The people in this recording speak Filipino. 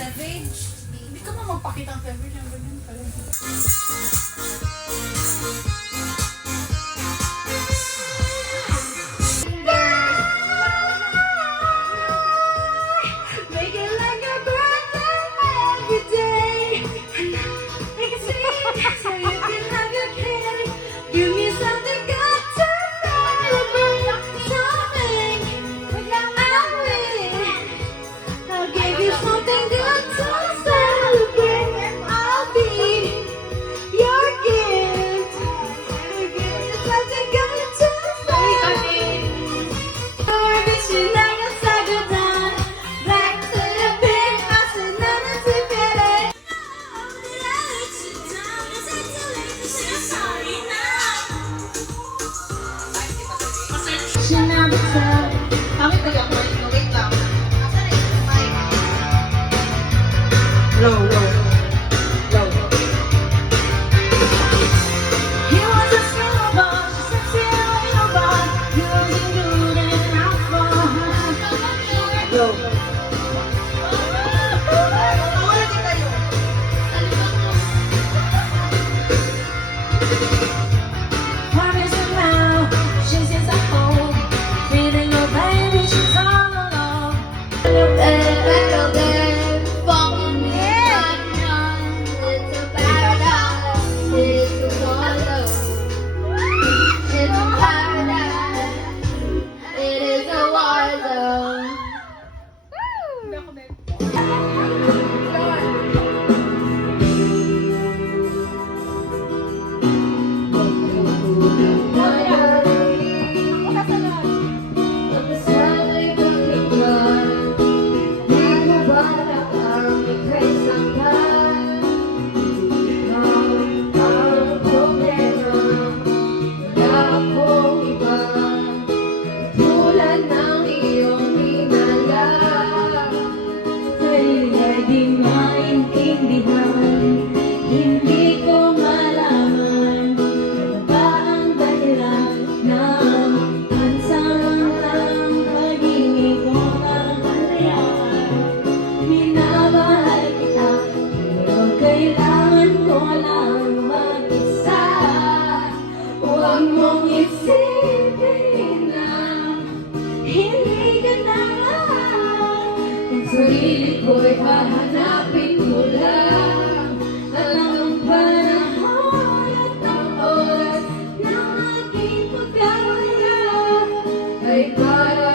cleavage. Hindi ka mo magpakita ang cleavage ng ganyan pala. Make it like a birthday every day. Make it sweet so you can have your cake. Give me something good to celebrate. Something I'll win. I'll give you something good to celebrate. I'll be your gift. I'll give you something good to celebrate. Wishing I got sagutan. Back to the pink, I said nothing to get it. Bakit tayo ako ito? Wait lang. Low, low, low. He was a snowball, sexy snowball. He wasn't good enough for her. Low. Wala din kayo. Promise her now, she says at home. Feeling your baby, she's all alone. Better than falling in love. It's a paradise. It's a wonder. It's a paradise. It is a wonder. Hindi ako din. Hindi ko malaman ano ba ang dahilan ng pansamantang pag-ibig ko ng kalayakan. Minamahal kita, pero kailangan ko lang mag-isa. Huwag mong isipin na hindi ka na. Ang sarili ko'y hahanapin ko lang. At ang panahon at ang oras ng aking pagkawala ay para